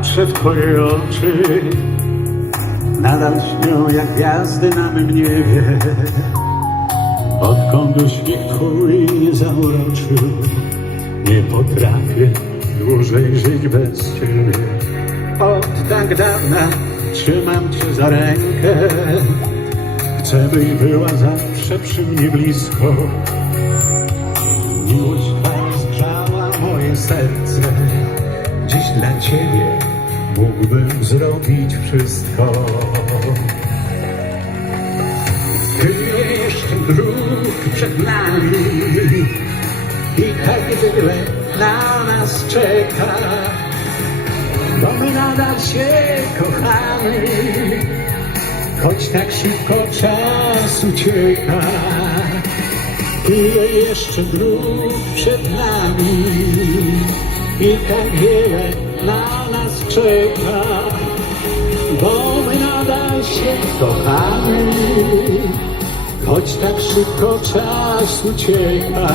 patrzę w twoje oczy. Nadal śnią jak gwiazdy na mym niebie. Odkąd uśmiech twój zauroczył Nie potrafię dłużej żyć bez ciebie. Od tak dawna trzymam cię za rękę. Chcę, byś była zawsze przy mnie blisko. Miłość rozgrzała moje serce dla Ciebie mógłbym zrobić wszystko. Tyle jeszcze dróg przed nami I tak wiele na nas czeka. Bo my nadal się kochamy Choć tak szybko czas ucieka. Ile jeszcze dróg przed nami I tak wiele na nas czeka Bo my nadal się kochamy. Choć tak szybko czas ucieka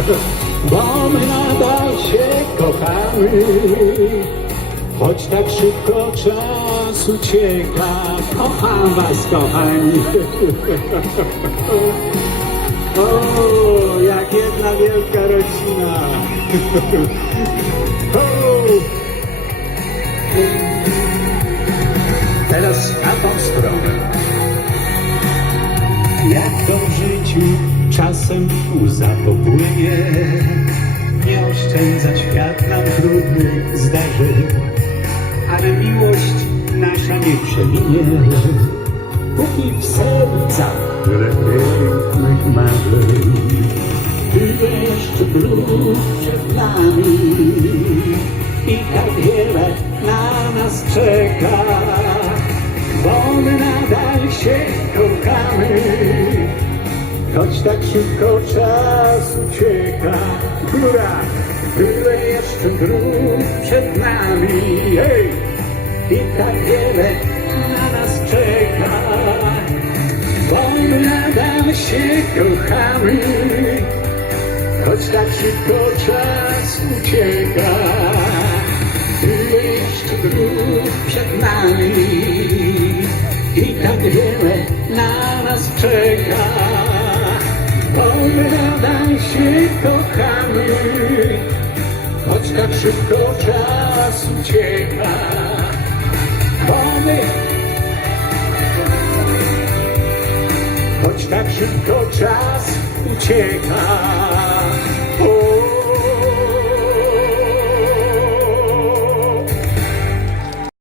Bo my nadal się kochamy. Choć tak szybko czas ucieka Kocham was kochani. O, jak jedna wielka rodzina. Teraz na tą stronę. Jak to w życiu czasem łza popłynie, nie oszczędza świat nam trudnych zdarzeń, ale miłość nasza nie przeminie póki w sercach tyle marzeń. Tyle jeszcze dróg przed nami i tak wiele na nas czeka, bo my nadal się kochamy. Choć tak szybko czas ucieka, góra, tyle jeszcze dróg przed nami. Hej! I tak wiele na nas czeka, bo my nadal się kochamy, choć tak szybko czas ucieka. Tyle jeszcze dróg przed nami i tak wiele na nas czeka, my nadal się kochamy, choć tak szybko czas ucieka. Bo my Choć tak szybko czas ucieka